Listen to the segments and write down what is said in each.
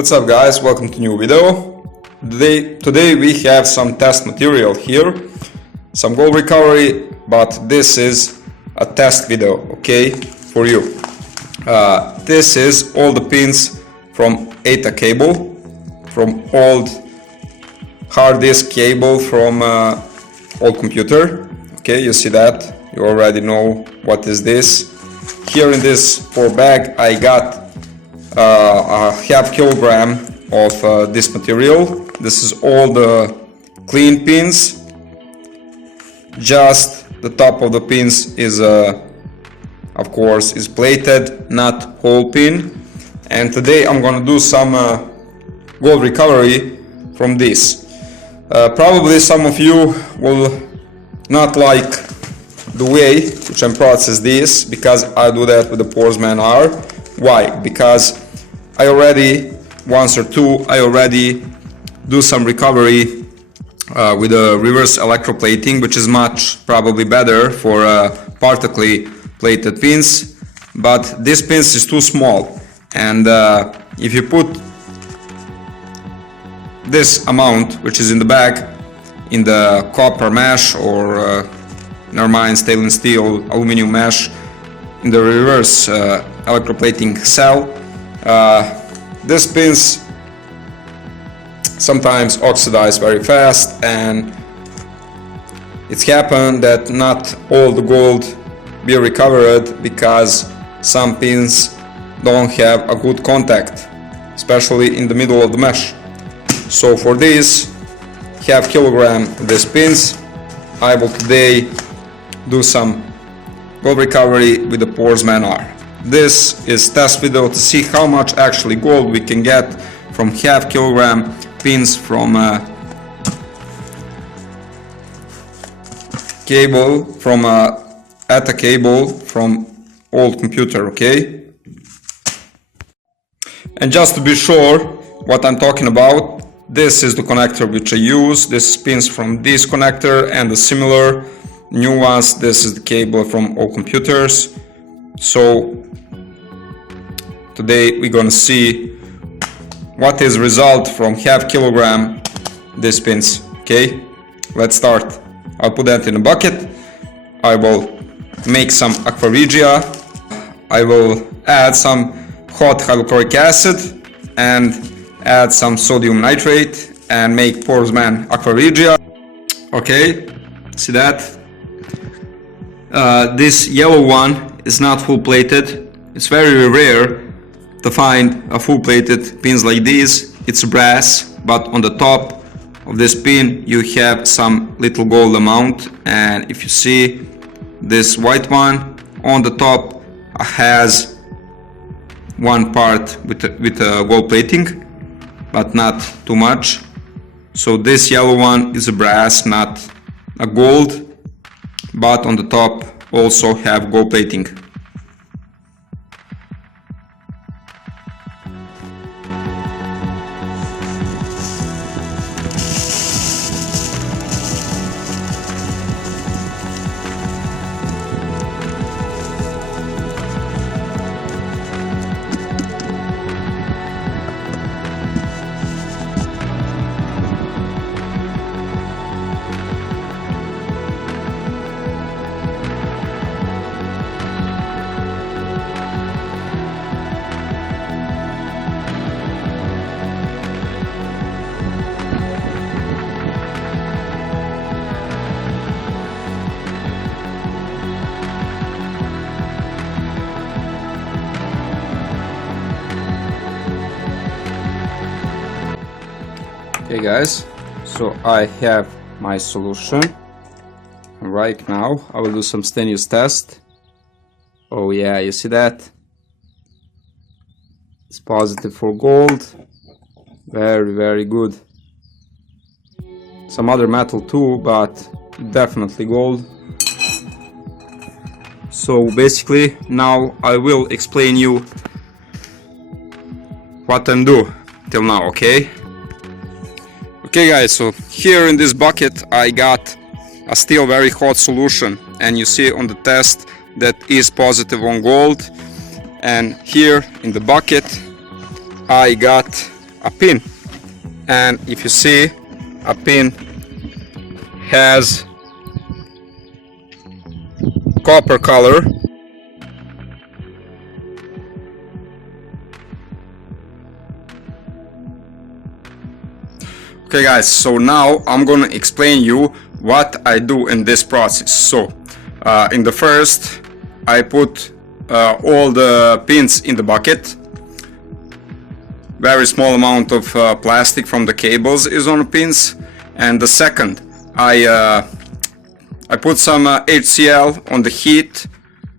What's up guys, welcome to new video. Today we have some test material here, some gold recovery, but this is a test video, okay, for you. This is all the pins from ATA cable, from old hard disk cable from old computer. Okay, you see that, you already know what is this. Here in this 4 bag I got a half kilogram of this material. This is all the clean pins. Just the top of the pins is of course is plated, not whole pin. And today I'm gonna do some gold recovery from this. Probably some of you will not like the way which I process this, because I do that with the Porsman R. Why? Because I already once or two I already do some recovery with a reverse electroplating, which is much probably better for partially plated pins, but this pins is too small, and if you put this amount which is in the bag in the copper mesh or never mind stainless steel aluminum mesh in the reverse electroplating cell, these pins sometimes oxidize very fast, and it's happened that not all the gold be recovered because some pins don't have a good contact, especially in the middle of the mesh. So for this half kilogram of these pins I will today do some gold recovery with the Porsman R. This is test video to see how much actually gold we can get from half kilogram pins from cable, from ATA cable from old computer, okay? And just to be sure what I'm talking about, this is the connector which I use. This pins from this connector and the similar new ones. This is the cable from old computers. So today we're gonna see what is result from half kilogram these pins. Okay, let's start. I'll put that in a bucket. I will make some aqua regia. I will add some hot hydrochloric acid and add some sodium nitrate and make Porsman aqua regia. Okay, see that? This yellow one is not full plated. It's very rare to find a full plated pins like this. It's brass, but on the top of this pin you have some little gold amount, and if you see this white one on the top has one part with a gold plating, but not too much. So this yellow one is a brass, not a gold, but on the top also have gold plating. Okay guys, so I have my solution. Right now I will do some stainless test. Oh yeah, you see that? It's positive for gold. Very good. Some other metal too, but definitely gold. So basically now I will explain you what I'm doing till now, okay? Okay guys, so here in this bucket I got a still very hot solution, and you see on the test that is positive on gold. And here in the bucket I got a pin, and if you see, a pin has copper color. Okay guys, so now I'm gonna explain you what I do in this process. So in the first, I put all the pins in the bucket. Very small amount of plastic from the cables is on the pins. And the second, I put some HCl on the heat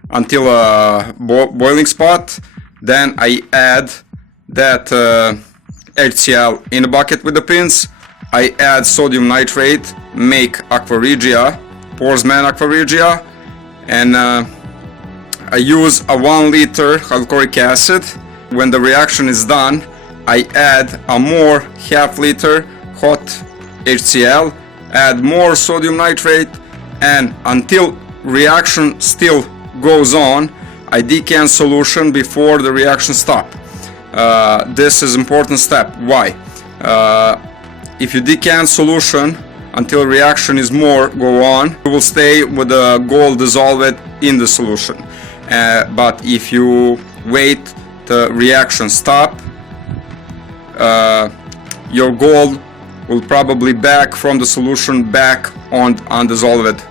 until a boiling spot. Then I add that HCl in the bucket with the pins. I add sodium nitrate, make aqua regia, Porsman aqua regia, and I use a 1 liter hydrochloric acid. When the reaction is done, I add a more half liter hot HCl, add more sodium nitrate, and until reaction still goes on, I decant solution before the reaction stop. This is important step. Why? If you decant solution until reaction is more go on, you will stay with the gold dissolved in the solution. But if you wait the reaction stop, your gold will probably back from the solution back on undissolved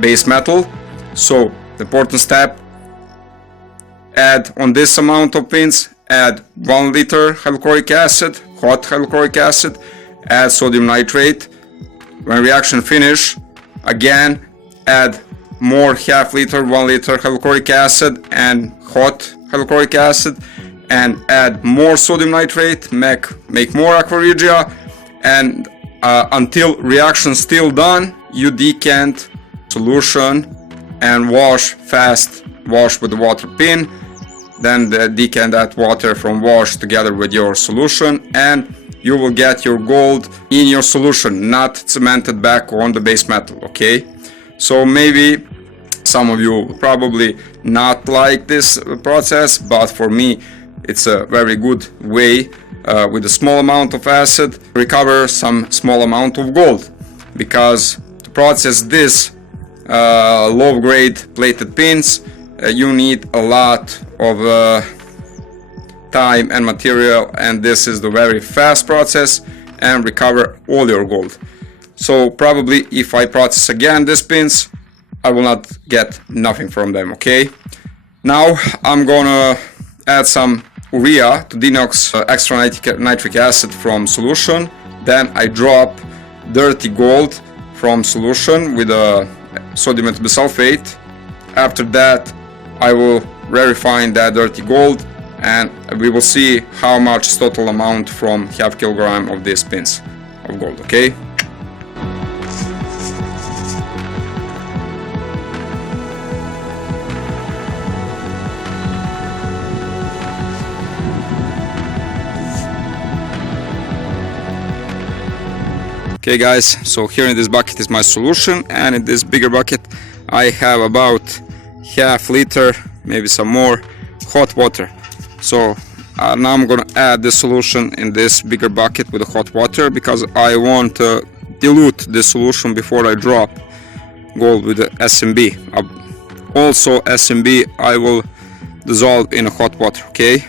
base metal. So the important step, add on this amount of pins, add 1 liter hydrochloric acid, hot hydrochloric acid, add sodium nitrate. When reaction finish, again add more half liter, 1 liter hydrochloric acid and hot hydrochloric acid, and add more sodium nitrate, make more aqua regia, and until reaction still done, you decant solution and wash with the water pin. Then decant that water from wash together with your solution, and you will get your gold in your solution, not cemented back on the base metal. Okay, so maybe some of you probably not like this process, but for me it's a very good way with a small amount of acid recover some small amount of gold, because to process this low grade plated pins you need a lot of time and material, and this is the very fast process and recover all your gold. So probably if I process again these pins, I will not get nothing from them. Okay, now I'm gonna add some urea to denox extra nitric acid from solution. Then I drop dirty gold from solution with a sodium bisulfate. After that I will refine that dirty gold, and we will see how much total amount from half kilogram of these pins of gold. Okay, okay guys, so here in this bucket is my solution, and in this bigger bucket I have about half liter, maybe some more, hot water. So now I'm gonna add the solution in this bigger bucket with the hot water, because I want to dilute the solution before I drop gold with the SMB. Also SMB I will dissolve in hot water. Okay,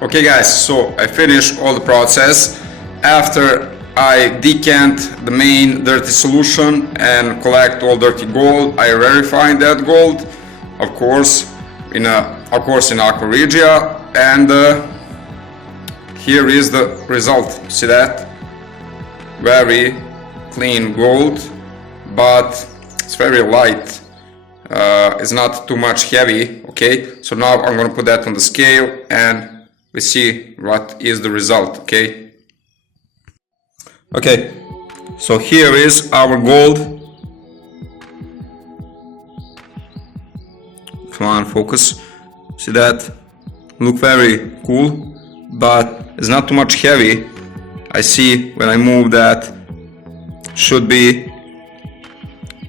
Okay guys, so I finished all the process. After I decant the main dirty solution and collect all dirty gold, I verify that gold, of course in aqua regia, and here is the result. See that? Very clean gold, but it's very light. It's not too much heavy. Okay, so now I'm gonna put that on the scale and we see what is the result. Okay, so here is our gold. Come on, focus. See that? Look very cool, but it's not too much heavy. I see when I move that should be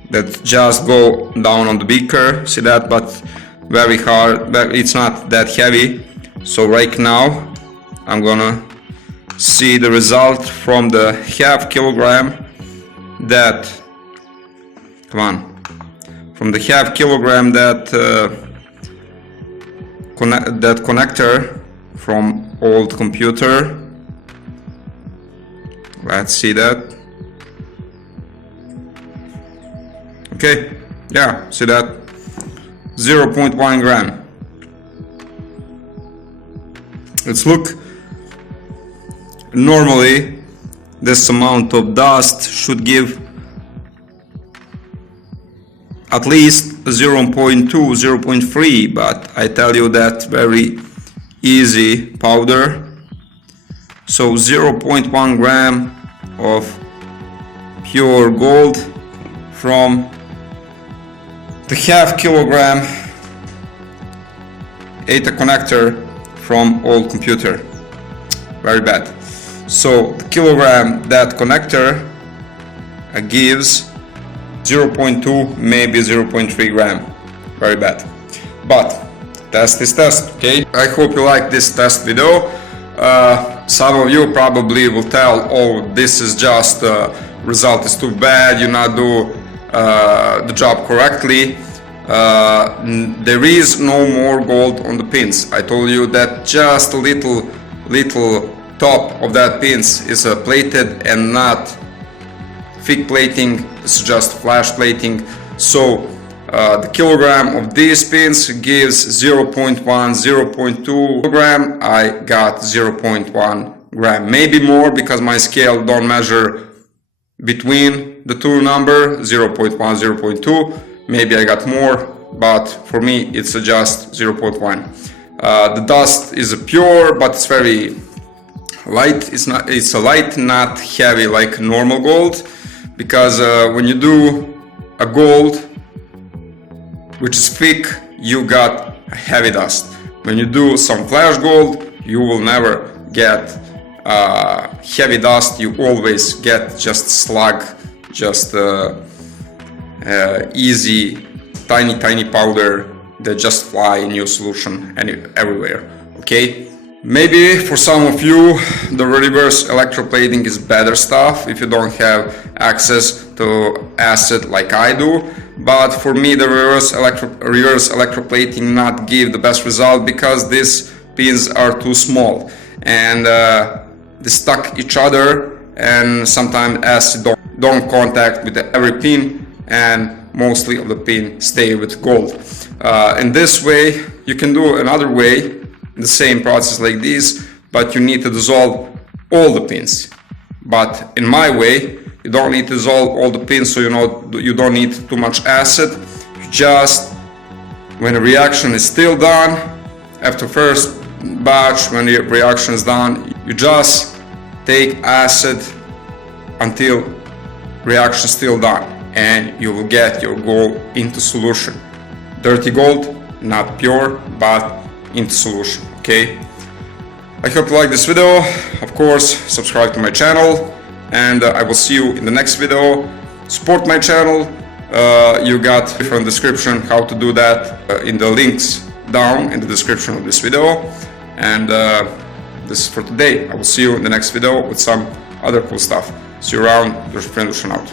that just go down on the beaker. See that? But very hard, but it's not that heavy. So right now I'm gonna see the result from the half kilogram that, come on, from the half kilogram that that connector from old computer. Let's see that. Okay, yeah, see that? 0.1 gram. Let's look. Normally this amount of dust should give at least 0.2, 0.3, but I tell you that very easy powder. So 0.1 gram of pure gold from the half kilogram ATA connector from old computer. Very bad. So the kilogram that connector gives 0.2, maybe 0.3 gram. Very bad. But test is test. Okay, I hope you like this test video. Some of you probably will tell, oh, this is just result is too bad, you not do the job correctly. There is no more gold on the pins. I told you that just a little top of that pins is plated and not thick plating. It's just flash plating. So the kilogram of these pins gives 0.1, 0.2 gram. I got 0.1 gram, maybe more because my scale don't measure between the two number, 0.1, 0.2. Maybe I got more, but for me it's just 0.1. The dust is pure, but it's very light. It's a light, not heavy like normal gold, because when you do a gold which is thick, you got heavy dust. When you do some flash gold, you will never get heavy dust. You always get just slug, just easy tiny powder that just fly in your solution everywhere. Okay, maybe for some of you the reverse electroplating is better stuff if you don't have access to acid like I do, but for me the reverse electroplating not give the best result because these pins are too small and they stuck each other, and sometimes acid don't contact with every pin, and mostly of the pin stay with gold. In this way you can do another way, the same process like this, but you need to dissolve all the pins. But in my way you don't need to dissolve all the pins, so you don't need too much acid. You just, when the reaction is still done, after first batch, when the reaction is done, you just take acid until reaction is still done, and you will get your gold into solution. Dirty gold, not pure, but into solution. Okay, I hope you like this video. Of course, subscribe to my channel, and I will see you in the next video. Support my channel. You got different description how to do that in the links down in the description of this video. And this is for today. I will see you in the next video with some other cool stuff. See you around. Your friend Lushan out.